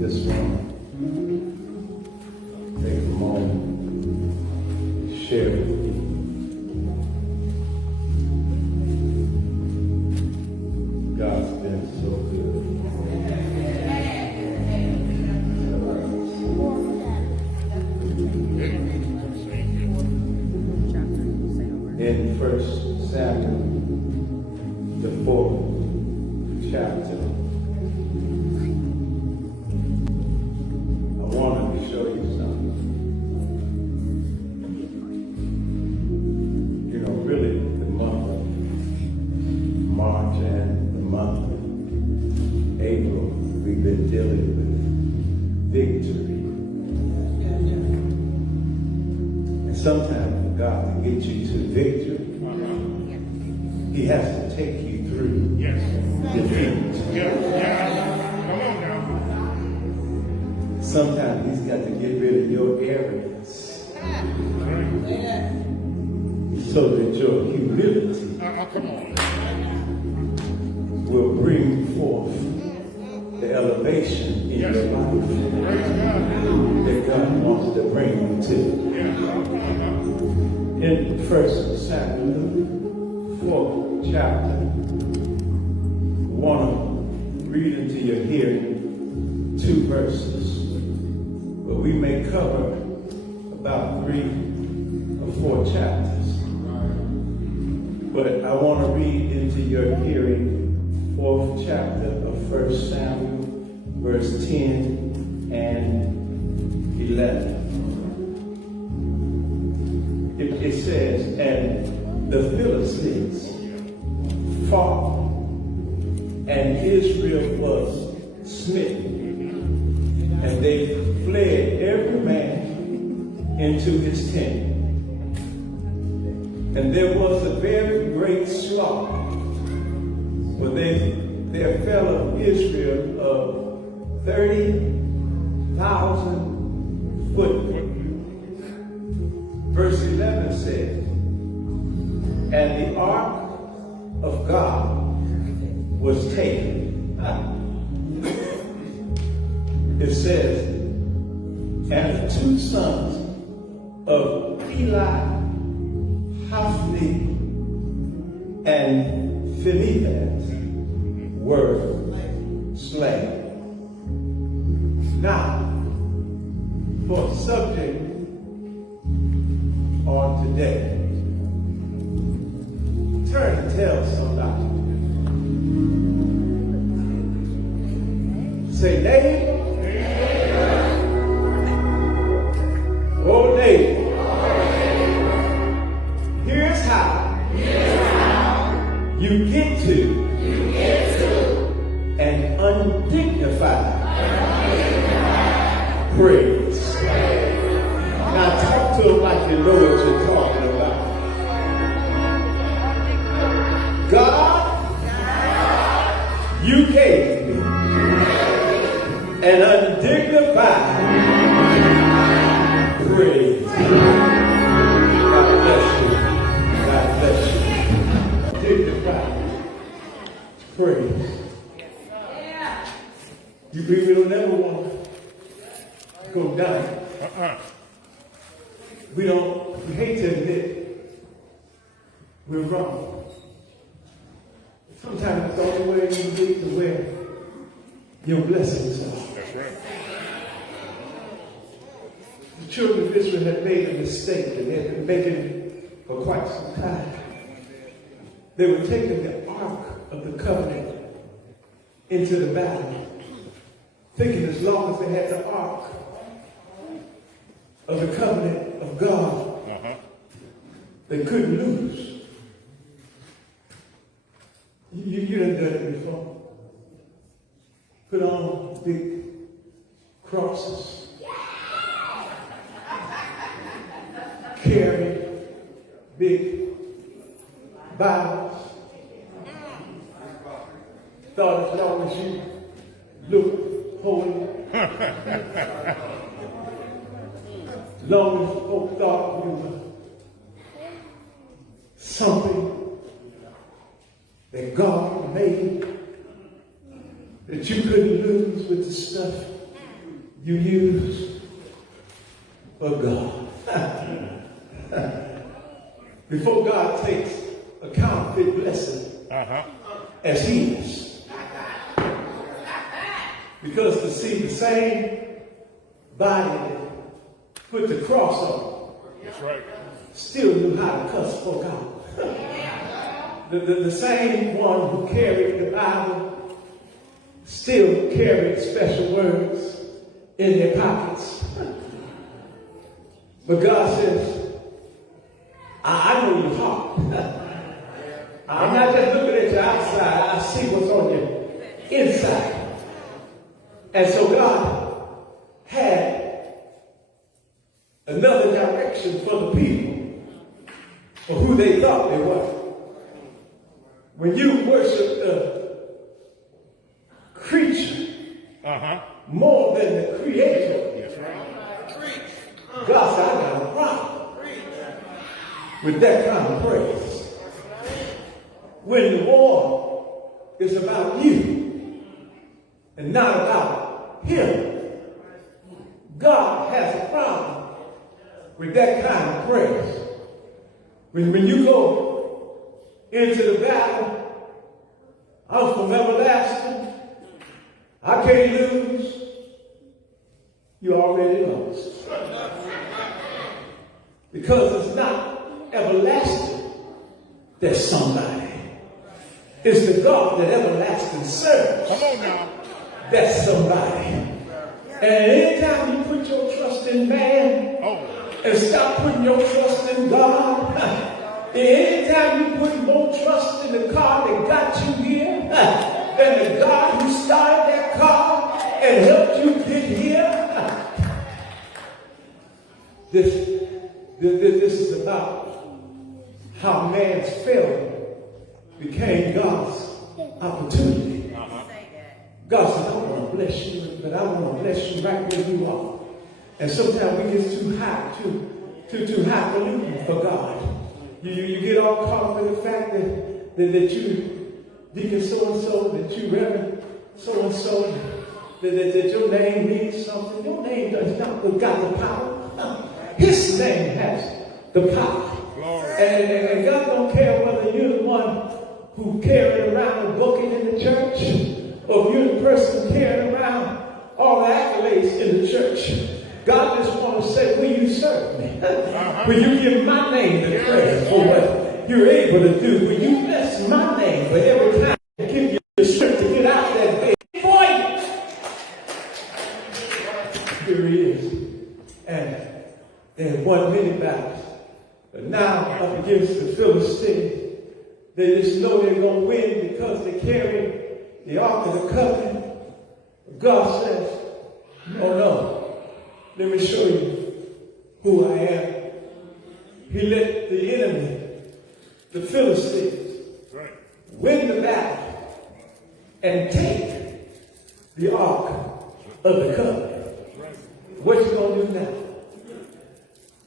just want to take a moment to share with you. God's been so good. In 1 Samuel, the 4th chapter, I wanted to show you something. You know, really, the month of March and the month of April, we've been dealing with victory. And sometimes for God to get you to victory, He has to take you through defeat. Come on now. Sometimes He's got to get rid of your arrogance so that your humility Come on. will bring forth the elevation in your life that God wants to bring you to. In 1 Samuel, 4th chapter, I want to read into your hearing 2 verses, but we may cover about 3 or 4 chapters. But I want to read into your hearing 4th chapter of 1 Samuel, verse 10 and 11. It says, and the Philistines fought, and Israel was smitten, and they fled every man into his tent. And there was a very great slaughter, for there fell of Israel of 30,000 footmen. Verse 11 says, and the ark of God was taken. It says, and the 2 sons of Eli, Hophni, and Phinehas were slain. Now, for subject on today, turn and tell somebody. Say, neighbor. Oh, neighbor. Here's how you get to an undignified praise. Now talk to them like you know what you're talking about. God, you gave me an undignified praise. God bless you. God bless you. Dignified praise. You people don't never want to go down. We hate to admit we're wrong. Sometimes it's the only way you can get to where your blessings are. That's right. The children of Israel had made a mistake, and they had been making it for quite some time. They were taking the Ark of the Covenant into the battle, thinking as long as they had the Ark of the Covenant of God, they couldn't lose. You done done it before. Put on big crosses. Carry big Bibles. Thought as long as you look holy, long as folk thought you were something that God made, that you couldn't lose with the stuff you use for God. Before God takes a counterfeit blessing as his. Because to see the same body that put the cross on, that's right, still knew how to cuss for God. The same one who carried the Bible still carried special words in their pockets. But God says, I know your heart. I'm not just looking at your outside, I see what's on your inside. And so God had another direction for the people, for who they thought they were. When you worship the creature more than the creator, God said, I got a problem with that kind of praise. When the war is about you and not about him, God has a problem with that kind of praise. When you go into the battle, I'm from everlasting, I can't lose, you already lost. Because it's not everlasting that's somebody. It's the God that everlasting serves. Come on now. That's somebody. And anytime you put your trust in man and stop putting your trust in God, anytime you put more trust in the car that got you here than the God who started that car and helped you get here, this is about how man's failure became God's opportunity. God said, I want to bless you, but I want to bless you right where you are. And sometimes we get too high, too highfalutin for God. You get all caught up in the fact that you deacon so-and-so, that you reverend so-and-so, that your name means something. Your name does not got the power. His name has the power. And God don't care whether you're the one who carried around the bucket in the church, or if you're the person carrying around all the accolades in the church. God just wants to say, will you serve me? Will you give my name the praise for what you're able to do? Will you bless my name for every time I give you the strength to get out of that bed? Here he is. And they had won many battles. But now, up against the Philistines, they just know they're going to win because they carry the Ark of the Covenant. God says, no. Let me show you who I am. He let the enemy, the Philistines, win the battle and take the Ark of the Covenant. What you going to do now?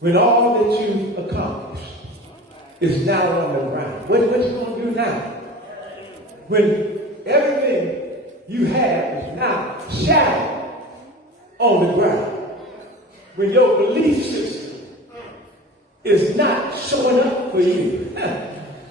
When all that you've accomplished is now on the ground, what you going to do now? When everything you have is now shattered on the ground. When your belief system is not showing up for you.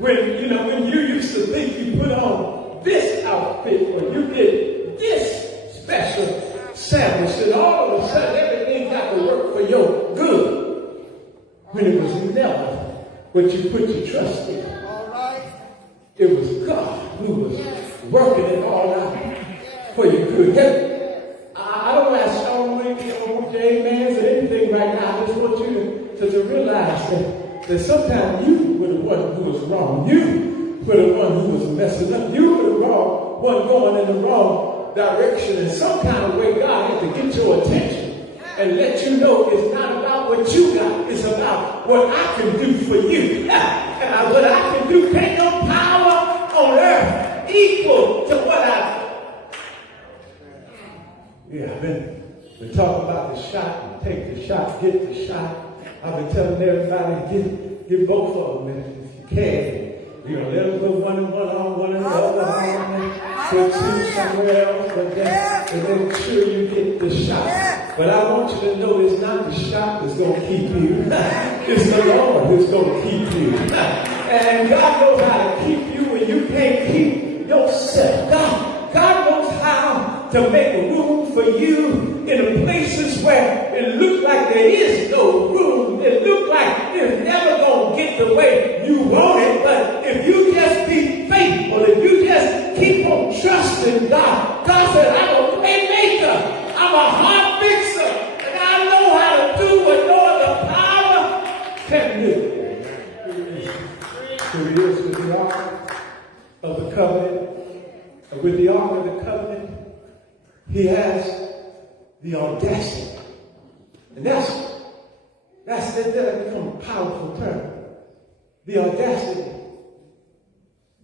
when you used to think you put on this outfit or you did this special sandwich, and all of a sudden everything got to work for your good. When it was never what you put your trust in. It was God who was working it all out for your good. I don't ask you amens or anything right now. I just want you to realize that sometimes you were the one who was wrong. You were the one who was messing up. You were the one going in the wrong direction. And some kind of way God had to get your attention and let you know it's not about what you got. It's about what I can do for you. And what I can do, ain't no power on earth equal to what I've been talking about the shot, and take the shot, get the shot. I've been telling everybody, get both of them if you can. Let them put one in one arm, one in the other arm, put two somewhere else, but then make sure you get the shot. But I want you to know it's not the shot that's going to keep you. It's the Lord who's going to keep you. And God knows how to keep you when you can't keep yourself. God knows how to make room for you in the places where it looks like there is no room. It looks like it's never going to get the way you want it. But if you just be faithful, if you just keep on trusting God, God said, I'm a way maker. I'm a heart fixer. And I know how to do what no other power can do. Here it is with the ark of the covenant. With the ark of the covenant, he has the audacity. And that's become a powerful term. The audacity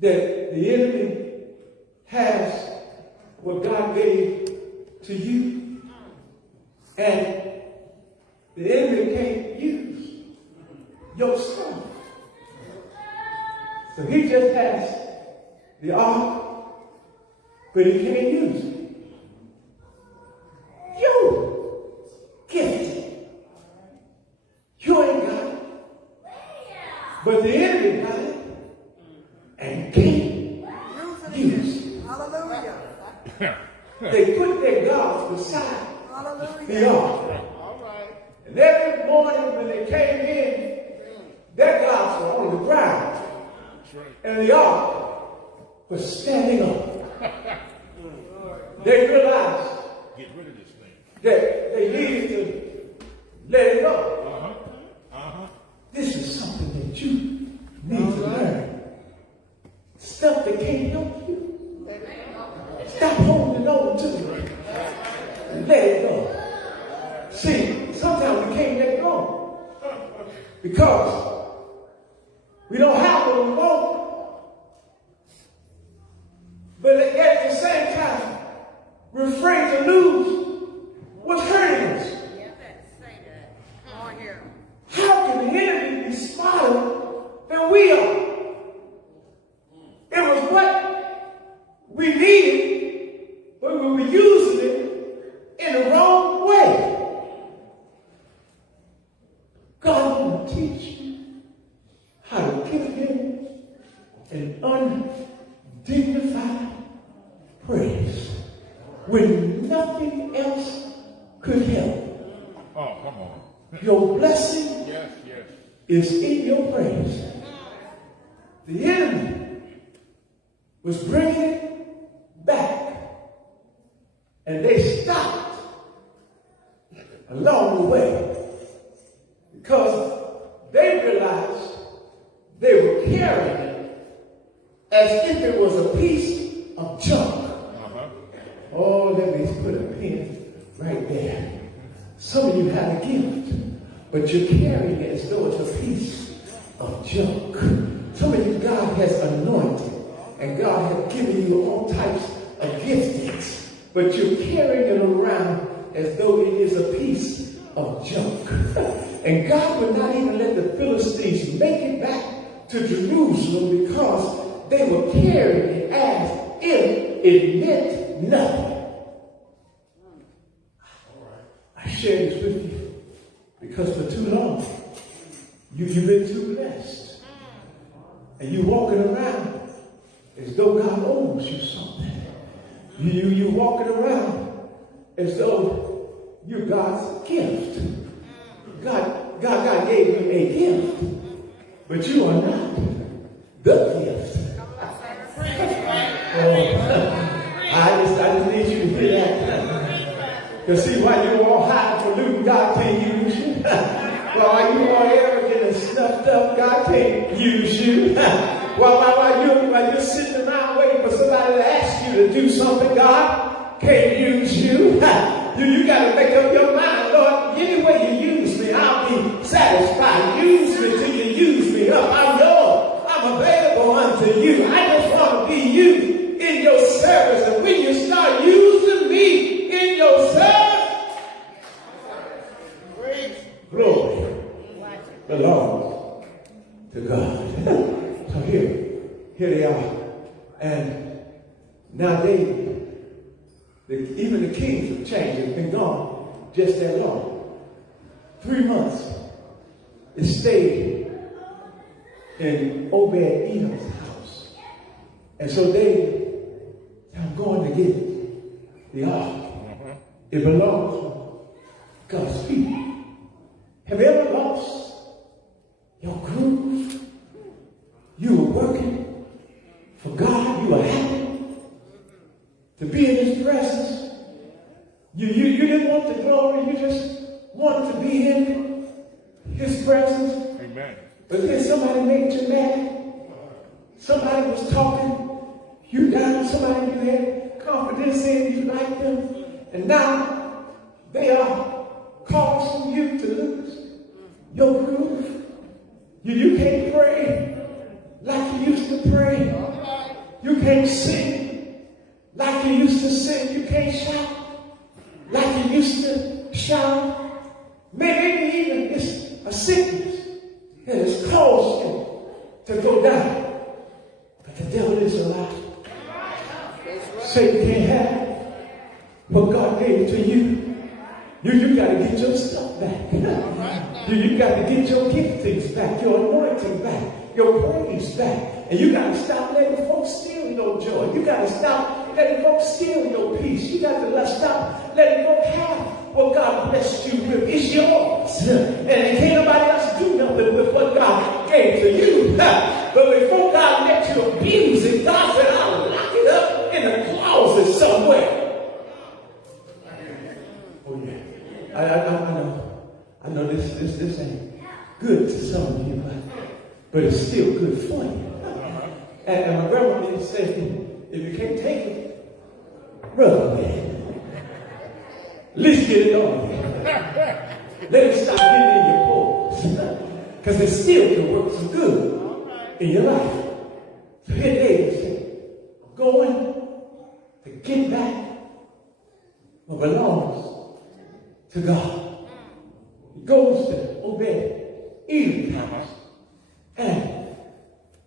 that the enemy has what God gave to you. And the enemy can't use your stuff. So he just has the ark, but he can't use it. You gifted. You ain't got it. But the enemy got it and can't use it. Hallelujah. They put their gods beside the ark. And every morning when they came in, their gods were on the ground. And the ark was standing up. They realized that they needed to let it go. This is something that you need to learn. Stuff that can't help you. Stop holding on to it. And let it go. See, sometimes we can't let it go. Because we don't have what we want. But at the same time, we're afraid to lose what's hurting us. How can the enemy be smarter than we are? It was what we needed, but we were using it in the wrong way. God will teach you how to give him an undignified praise when nothing else could help. Oh, come on. Your blessing Yes. is in your praise. The enemy was bringing it back, and they stopped along the way because they realized they were carrying it as if it was a piece of junk. Oh, let me put a pin right there. Some of you have a gift, but you're carrying it as though it's a piece of junk. Some of you, God has anointed, and God has given you all types of giftings, but you're carrying it around as though it is a piece of junk. And God would not even let the Philistines make it back to Jerusalem because they were carrying it as if it meant nothing. I share this with you because for too long you've been too blessed, and you walking around as though God owes you something. You walking around as though you're God's gift. God gave you a gift, but you are not the gift. I just need you to hear that. Because see, while you're all high for loot, God can't use you. While you're all arrogant and stuffed up, God can't use you. While you're sitting around waiting for somebody to ask you to do something, God can't use you. You got to make up your mind, Lord, any way you use me, I'll be satisfied. Use me till you use me up. I'm yours. I'm available unto you. I just want to be used in your service. And when you start using me in your service, glory belongs to God. So here, here they are. And now David, even the kings have changed. It's been gone just that long. 3 months. It stayed in Obed-Edom's house. And so David, I'm going to get the ark. It belongs to God's people. Have you ever lost your groove? You were working for God. You were happy to be in His presence. You didn't want the glory. You just wanted to be in His presence. Amen. But then somebody made you mad. Somebody was talking you down. Somebody you had confidence in. You liked them. And now they are causing you to lose your groove. You can't pray like you used to pray. You can't sing like you used to sing. You can't shout like you used to shout. Maybe even it's a sickness that has caused you to go down. But the devil is a lie. Satan can't have what God gave to you. You got to get your stuff back. You got to get your giftings back, your anointing back, your praise back. And you got to stop letting folks steal your joy. You got to stop letting folks steal your peace. You got to stop letting folks have what God blessed you with. It's yours. And can't nobody else do nothing with what God gave to you. But before God let you abuse it, God said, I'll lock it up in a closet somewhere. Oh yeah. I know this ain't good to some of you, but it's still good for you. And my grandma used to say, if you can't take it, rub it. At least get it on you. Let it stop getting in your pores. Because it still can work some good in your life. So here David said, I'm going to get back what belongs to God. He goes to Obed-Edom's house. And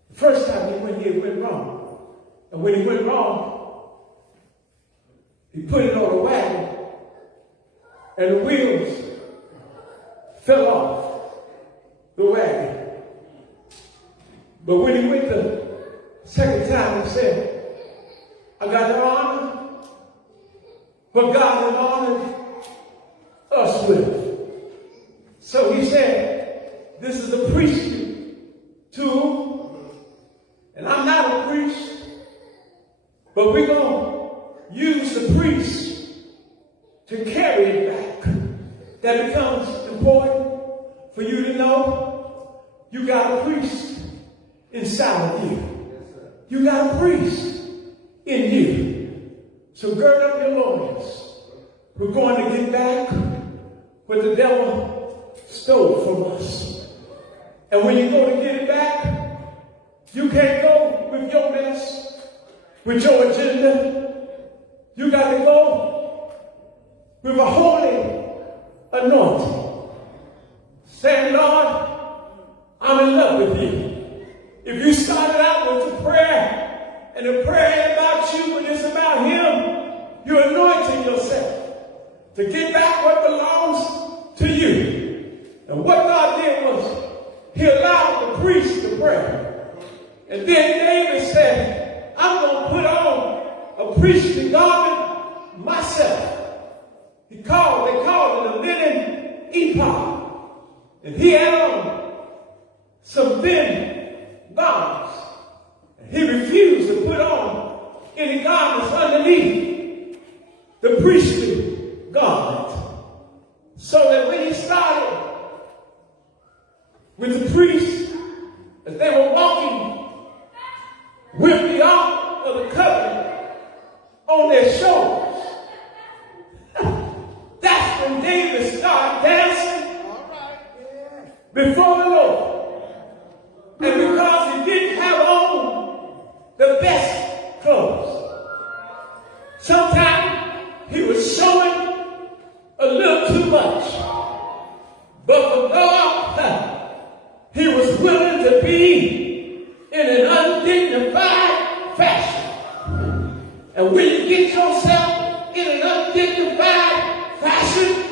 the first time he went here, it went wrong. And when he went wrong, he put it on a wagon, and the wheels fell off the wagon. But when he went the second time, he said, I got to honor what God has honored us with. So he said, this is a priestly tool, and I'm not a priest, but we're going to use the priest to carry it back. That becomes important for you to know you got a priest inside of you. You got a priest in you. So gird up your loins. We're going to get back what the devil stole from us. And when you go to get it back, you can't go with your mess, with your agenda. You got to go with a holy anointing. Saying, Lord, I'm in love with you. If you started out with a prayer, and the prayer ain't about you, but it's about Him, you're anointing yourself to get back what belongs to you. And what God did was, He allowed the priest to pray. And then David said, I'm going to put on a priestly garment myself. They called it a linen ephod. And he had on some thin garments. And he refused to put on any garments underneath the priestly garment. So that when he started with the priests, as they were walking with the ark of the covenant on their shoulders, that's when David started dancing before the Lord. And because he didn't have on the best clothes, sometimes he was showing a little too much. But for God, he was willing to be in an undignified undignified fashion.